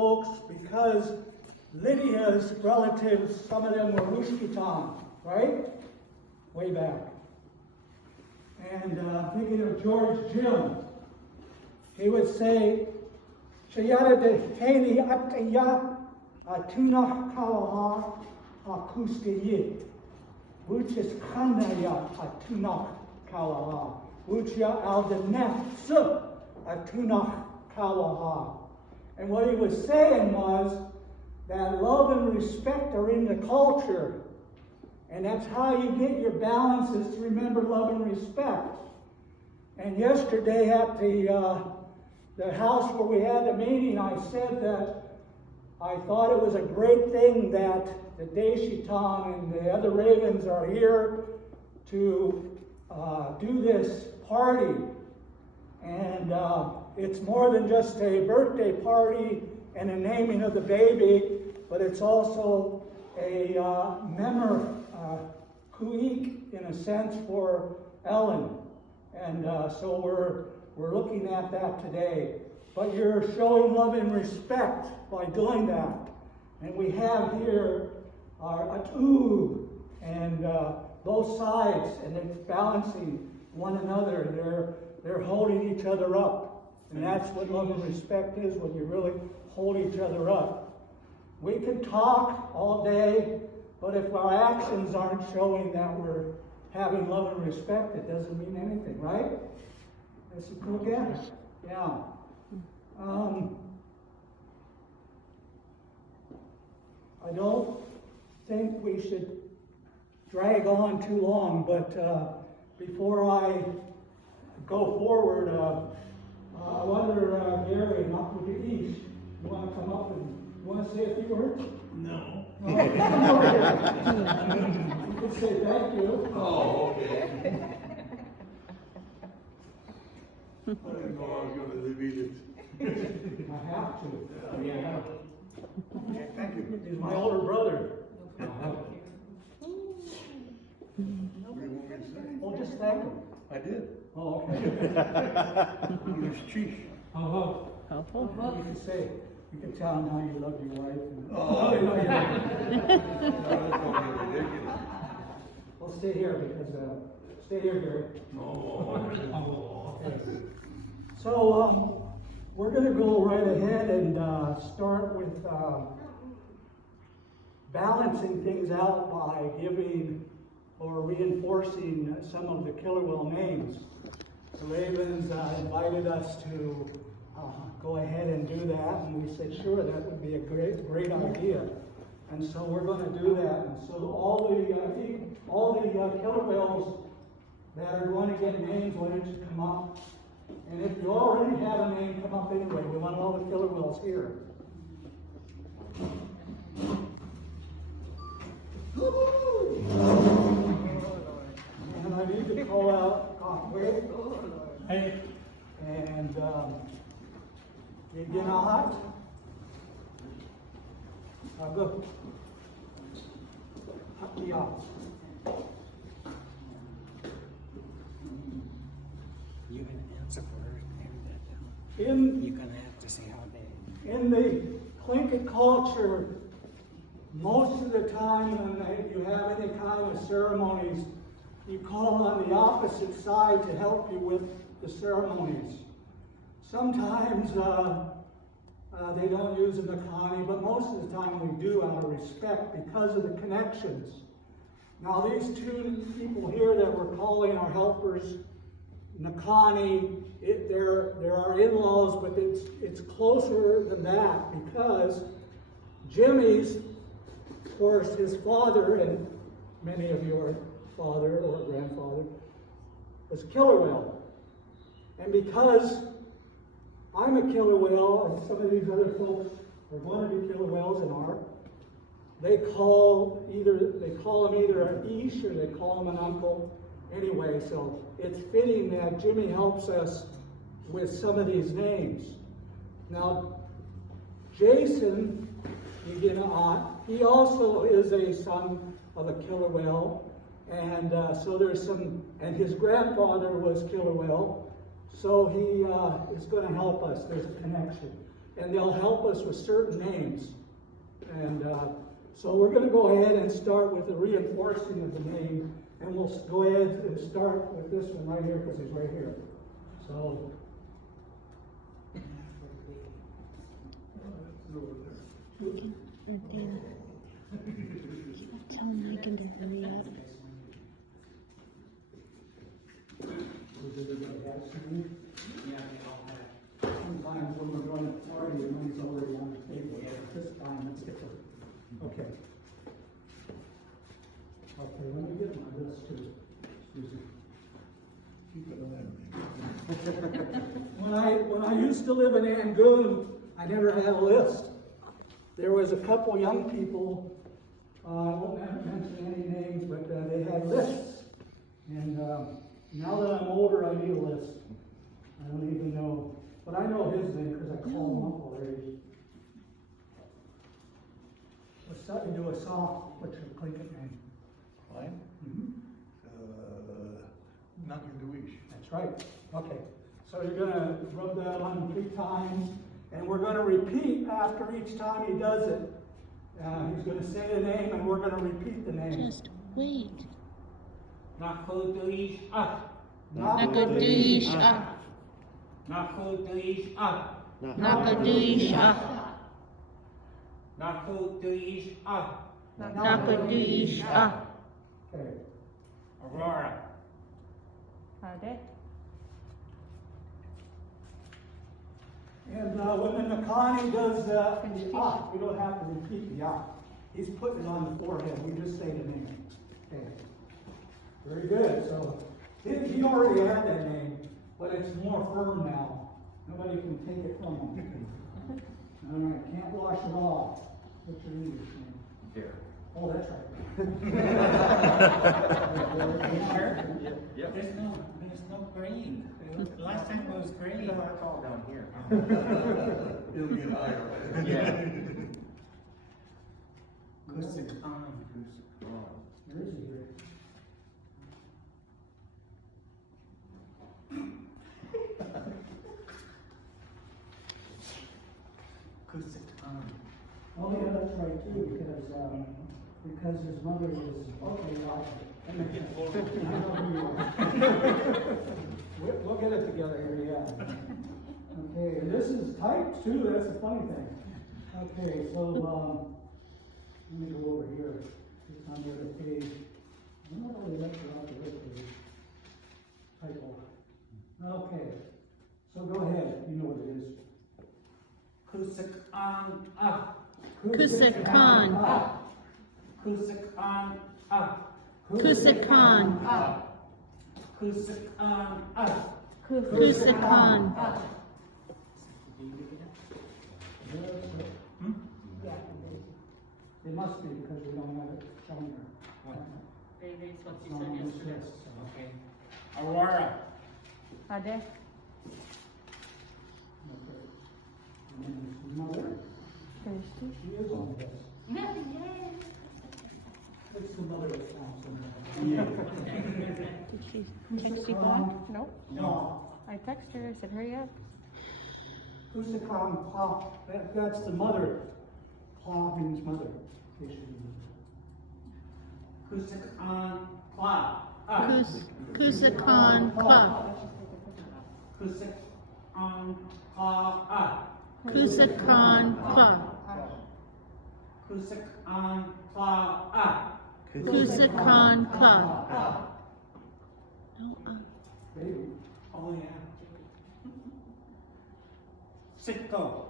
folks, because Lydia's relatives, some of them were Mushkitan, right? Way back. And thinking of George Jim, he would say, Shayara de Heli Ataya Atuna Kawaha Akuskeye, which is Kanaya Atuna Kawaha, which al the nefs Atuna Kawaha. And what he was saying was that love and respect are in the culture. And that's how you get your balances to remember love and respect. And yesterday at the house where we had the meeting, I said that I thought it was a great thing that the Deshitan and the other Ravens are here to do this party. And it's more than just a birthday party and a naming of the baby, but it's also a kuik, in a sense, for Ellen. And so we're looking at that today. But you're showing love and respect by doing that. And we have here our atu, and both sides, and it's balancing one another. They're holding each other up. And that's what love and respect is, when you really hold each other up. We can talk all day, but if our actions aren't showing that we're having love and respect, it doesn't mean anything, right? Let's look at it. Yeah. I don't think we should drag on too long, but before I go forward, I wonder, Gary, not with the East, you want to come up and you want to say a few words? No. You can say thank you. Oh, okay. I didn't know I was going to repeat it. I have to. Yeah. Okay, thank you. He's my older brother. What do you want me to say? Well, just thank him. I did. Oh, okay. English cheese. Oh, you can say, you can tell him how you love your wife. Oh, No, you yeah. don't. That's fucking ridiculous. Well, stay here because, stay here, Gary. Oh, Okay. So, we're going to go right ahead and start with balancing things out by giving or reinforcing some of the killer whale names. The Ravens invited us to go ahead and do that, and we said, sure, that would be a great idea. And so we're going to do that. And so all the killer whales that are going to get names, why don't you come up? And if you already have a name, come up anyway. We want all the killer whales here. And I need to call out Conway. Hey. And Yiginahat. Go. Yeah. You can answer for her and narrow that down. You're gonna have to say how bad. In the Tlingit culture, most of the time when you have any kind of ceremonies, you call on the opposite side to help you with the ceremonies. Sometimes they don't use a Nakani, but most of the time we do out of respect because of the connections. Now these two people here that we're calling our helpers Nakani, they're our in-laws, but it's closer than that because Jimmy's, of course, his father, and many of your father or grandfather, was a killer whale. And because I'm a killer whale, and some of these other folks are going to be killer whales and are, they call him either an Ish or they call him an uncle. Anyway, so it's fitting that Jimmy helps us with some of these names. Now, Jason, he also is a son of a killer whale, and so there's some, and his grandfather was killer whale, so he is going to help us. There's a connection. and they'll help us with certain names. And so we're going to go ahead and start with the reinforcing of the name, and we'll go ahead and start with this one right here because he's right here. So. Tell Mike and to hurry up. Sometimes when we're going to party, the money's already on the table. This time, let's get to it. Okay. Okay, let me get my list too. Excuse me. Keep it on. When I used to live in Angoon, I never had a list. There was a couple young people, I won't mention any names, but they had lists. And now that I'm older, I need a list. I don't even know, but I know his name because I called him up already. Let's start to do a soft, what's your Clinton name? Mine? Mm-hmm. Nakaduish. That's right. Okay. So you're going to rub that on 3 times, and we're going to repeat after each time he does it. He's going to say the name, and we're going to repeat the name. Just wait. Nakaduish. Nakaduish. Nakaduish. Nakaduish. Nakaduish. Nakaduish. Okay. Aurora. And when the Makani does the we don't have to repeat the He's putting it on the forehead. We just say the name. Okay. Very good. So he already had that name, but it's more firm now. Nobody can take it from him. All right. Can't wash it off. What's your English name? There. Oh, that's right. Yep. There's no green. Last time it was green. No, it's all down here. It'll be an eye, right? Yeah. Kusakan. Where is he here? Kusakan. Oh, yeah, that's right too, because his mother was, okay, we'll get it together here, yeah. Okay, and this is typed too, that's a funny thing. Okay, so, let me go over here, it's on the other page. I'm not really left out the other page. Typo. Okay, so go ahead, you know what it is. Kusakan. Kusakan. Kusakan. Kusakan. Kusakan. Kusakan. It must be because we don't have it shown here. Maybe it's what It's you not said on this yesterday. list, so. Okay. Aurora. Okay. And then his mother, she is on this. It's the mother that counts in there. Did she text you back? Nope. No. I texted her, I said, hurry up. Kusakam Pa, that's the mother. Pa means mother. in case you didn't know. Kusakan. Kla. Kusakan. Kla. Kusakan. Kla. Kusakan. Kla. Kusakan. Kla. Kusakan. Kla. No, Baby. Oh yeah. Sitko.